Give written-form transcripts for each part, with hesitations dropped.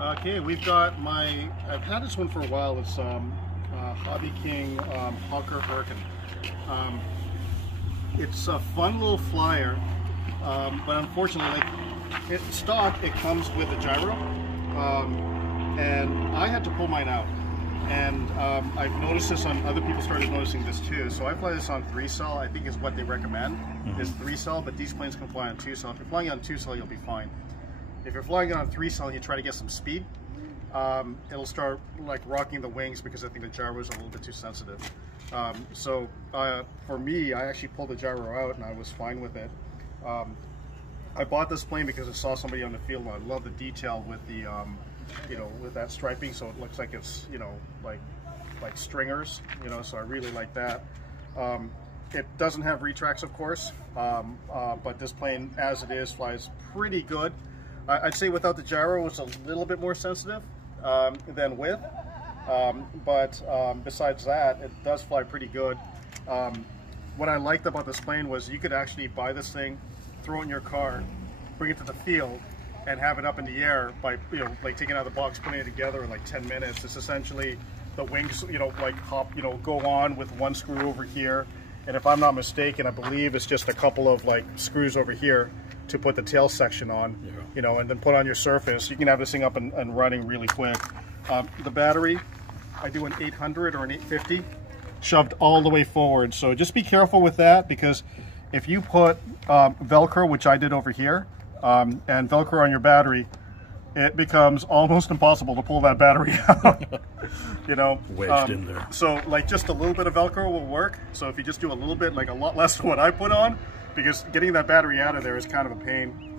Okay, we've got I've had this one for a while. It's Hobbyking Hawker Hurricane. It's a fun little flyer, but unfortunately, like stock, it comes with a gyro, and I had to pull mine out. And I've noticed this on other people started noticing this too. So I fly this on 3-cell. I think is what they recommend is 3-cell, but these planes can fly on 2-cell. If you're flying on 2-cell, you'll be fine. If you're flying it on 3-cell and you try to get some speed, it'll start like rocking the wings because I think the gyro is a little bit too sensitive. So for me, I actually pulled the gyro out and I was fine with it. I bought this plane because I saw somebody on the field and I love the detail with the with that striping, so it looks like it's like stringers, so I really like that. It doesn't have retracts, of course, but this plane as it is flies pretty good. I'd say without the gyro it's a little bit more sensitive than with, but besides that it does fly pretty good. What I liked about this plane was you could actually buy this thing, throw it in your car, bring it to the field, and have it up in the air by like taking it out of the box, putting it together in like 10 minutes. It's essentially the wings like hop go on with one screw over here, and if I'm not mistaken, I believe it's just a couple of like screws over here to put the tail section on, and then put on your surface. You can have this thing up and running really quick. The battery, I do an 800 or an 850 shoved all the way forward, so just be careful with that, because if you put Velcro, which I did over here, and Velcro on your battery, it becomes almost impossible to pull that battery out. Wedged in there. So like just a little bit of Velcro will work. So if you just do a little bit, like a lot less than what I put on, because getting that battery out of there is kind of a pain.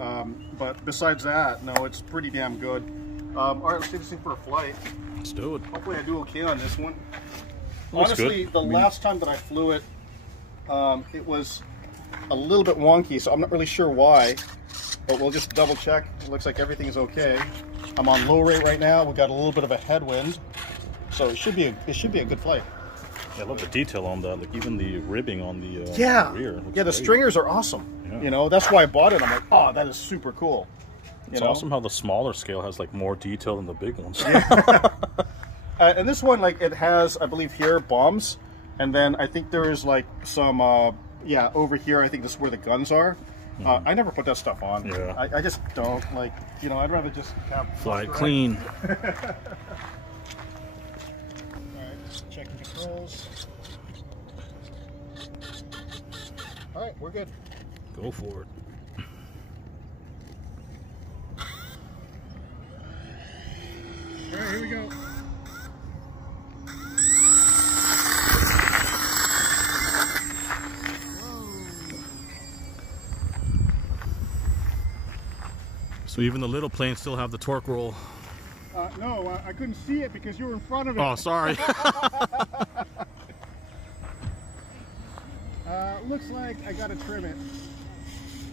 But besides that, no, it's pretty damn good. All right, let's take this thing for a flight. Let's do it. Hopefully I do okay on this one. Looks Honestly, good. the last time that I flew it, it was a little bit wonky, so I'm not really sure why, but we'll just double check. It looks like everything is okay. I'm on low rate right now. We've got a little bit of a headwind, so it should be a good flight. Yeah, I love the detail on that, like even the ribbing on the rear. Yeah, the great. stringers are awesome. Yeah. That's why I bought it. I'm like, oh, that is super cool. It's awesome how the smaller scale has like more detail than the big ones. Yeah. And this one, like, it has, I believe here, bombs, and then I think there is like some, over here. I think this is where the guns are. I never put that stuff on. Yeah. I just don't like. I'd rather just have fly it clean. All right, just checking controls. All right, we're good. Go for it. All right, here we go. So even the little planes still have the torque roll. No, I couldn't see it because you were in front of it. Oh, sorry. Looks like I gotta trim it.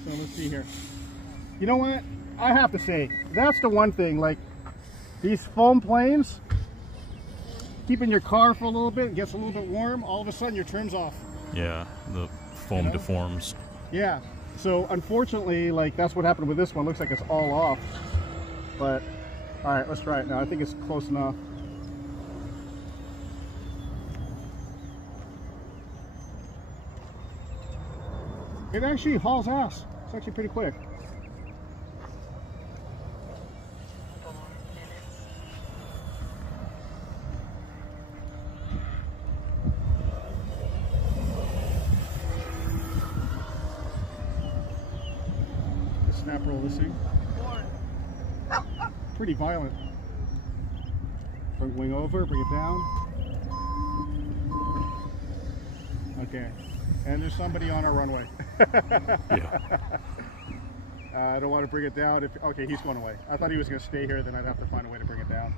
So let's see here. You know what? I have to say, that's the one thing, like these foam planes, keeping your car for a little bit, it gets a little bit warm, all of a sudden your trim's off. Yeah, the foam deforms. Yeah, so unfortunately, like that's what happened with this one. Looks like it's all off. But, all right, let's try it now. I think it's close enough. It actually hauls ass. It's actually pretty quick. Snap roll this thing. Pretty violent. Bring wing over, bring it down. Okay. And there's somebody on our runway. Yeah. I don't want to bring it down. Okay, he's going away. I thought he was going to stay here, then I'd have to find a way to bring it down.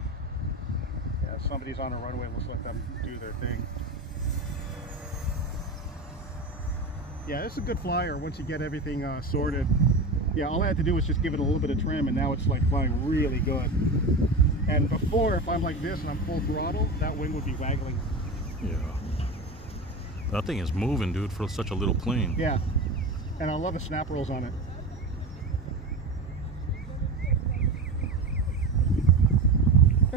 Yeah, somebody's on a runway. Let's let them do their thing. Yeah, it's a good flyer once you get everything sorted. Yeah, all I had to do was just give it a little bit of trim, and now it's like flying really good. And before, if I'm like this and I'm full throttle, that wing would be waggling. Yeah. That thing is moving, dude, for such a little plane. Yeah. And I love the snap rolls on it.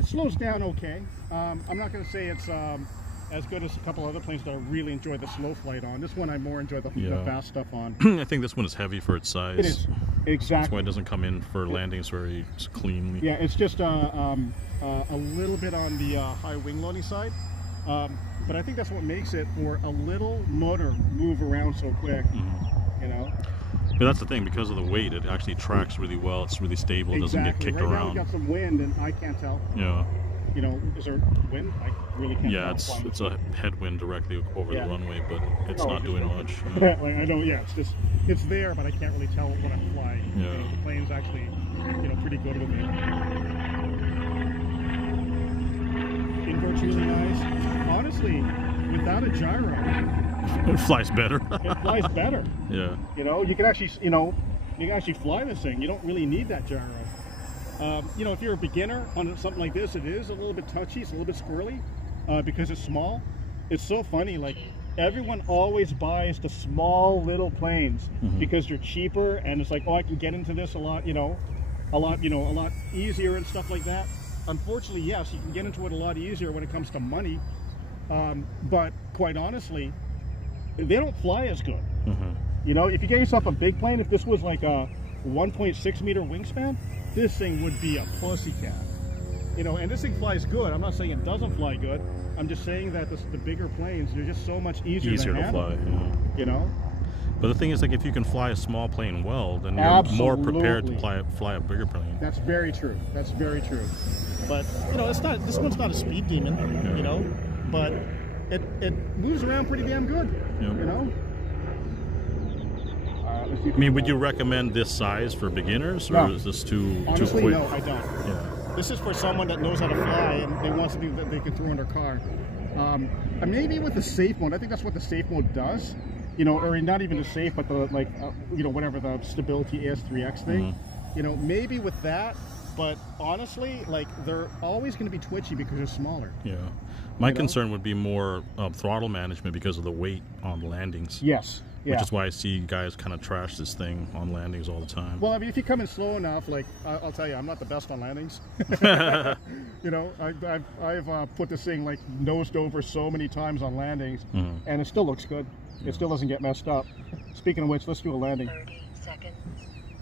it slows down okay. I'm not going to say it's as good as a couple other planes that I really enjoy the slow flight on. This one I more enjoy the fast stuff on. I think this one is heavy for its size. It is, exactly. That's why it doesn't come in for landings very cleanly. Yeah, it's just a little bit on the high wing loading side. But I think that's what makes it for a little motor move around so quick, you know. But that's the thing, because of the weight, it actually tracks really well. It's really stable. It doesn't get kicked around. Now we got some wind, and I can't tell. Yeah. You know, is there wind? I really can't tell. Yeah, it's a headwind directly over the runway, but it's not doing much. Like, I know. Yeah, it's there, but I can't really tell what I'm flying. Yeah. You know, the plane's actually, you know, pretty good with me. Invert's really nice. Honestly, without a gyro, it flies better. It flies better. Yeah. You know, you can actually fly this thing. You don't really need that gyro. You know, if you're a beginner on something like this, it is a little bit touchy. It's a little bit squirrely because it's small. It's so funny. Like, everyone always buys the small little planes because they're cheaper, and it's like, oh, I can get into this a lot easier and stuff like that. Unfortunately, yes, you can get into it a lot easier when it comes to money. But quite honestly, they don't fly as good. You know, if you get yourself a big plane, if this was like a 1.6 meter wingspan, this thing would be a pussycat. You know, and this thing flies good. I'm not saying it doesn't fly good. I'm just saying that the bigger planes, they're just so much easier to handle, fly. Yeah. You know. But the thing is, like, if you can fly a small plane well, then you're more prepared to fly a bigger plane. That's very true. That's very true. But you know, this one's not a speed demon. Yeah. You know, but it moves around pretty damn good. Yeah. You know. I mean, would you recommend this size for beginners, or is this too Honestly, quick? No, I don't. Yeah. This is for someone that knows how to fly and they want something that they can throw in their car. And maybe with the safe mode, I think that's what the safe mode does. You know, or not even the safe, but the you know, whatever, the stability AS3X thing. You know, maybe with that. But honestly, like, they're always going to be twitchy because they're smaller. Yeah. My concern would be more throttle management because of the weight on the landings. Yes. Yeah. Which is why I see guys kind of trash this thing on landings all the time. Well, I mean, if you come in slow enough, like, I'll tell you, I'm not the best on landings. You know, I've put this thing, like, nosed over so many times on landings, and it still looks good. It still doesn't get messed up. Speaking of which, let's do a landing. 30 seconds.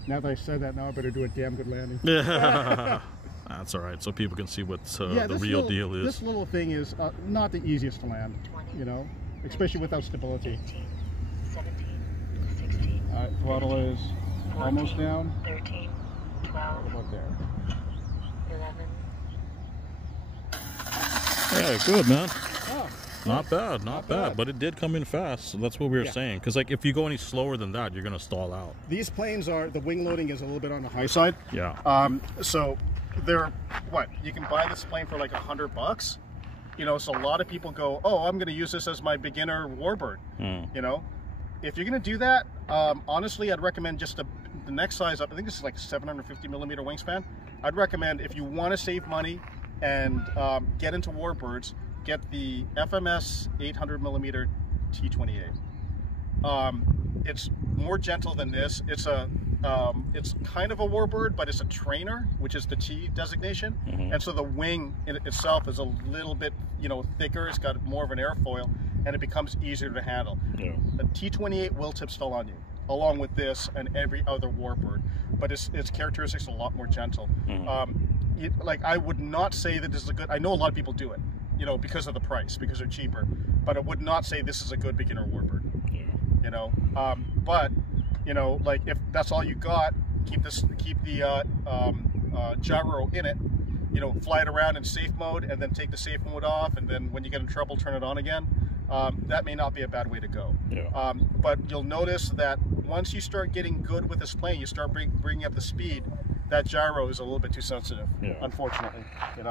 Now that I said that, now I better do a damn good landing. That's all right, so people can see what the real deal is. This little thing is not the easiest to land, 20, you know, especially without stability. 15, 17, 16. All right, throttle is 14, almost down. 13, 12. About there. 11. Yeah, good, man. Oh, not bad, not bad. But it did come in fast, so that's what we were saying. Because, like, if you go any slower than that, you're going to stall out. These planes the wing loading is a little bit on the high side. Yeah. So they're, you can buy this plane for like $100. You know, so a lot of people go, oh, I'm going to use this as my beginner Warbird. You know, if you're going to do that, honestly, I'd recommend just the next size up. I think this is like 750 millimeter wingspan. I'd recommend, if you want to save money and get into Warbirds, get the FMS 800 millimeter T28. It's more gentle than this. It's kind of a Warbird, but it's a trainer, which is the T designation. And so the wing in itself is a little bit, you know, thicker. It's got more of an airfoil, and it becomes easier to handle. Yeah. The T28 will tip still on you, along with this and every other Warbird, but its characteristics are a lot more gentle. Like, I would not say that this is a good. I know a lot of people do it, you know, because of the price, because they're cheaper. But I would not say this is a good beginner Warbird. Yeah. You know, but you know, like, if that's all you got, keep the gyro in it. You know, fly it around in safe mode, and then take the safe mode off, and then when you get in trouble, turn it on again. That may not be a bad way to go. Yeah. But you'll notice that once you start getting good with this plane, you start bringing up the speed. That gyro is a little bit too sensitive, unfortunately. You know?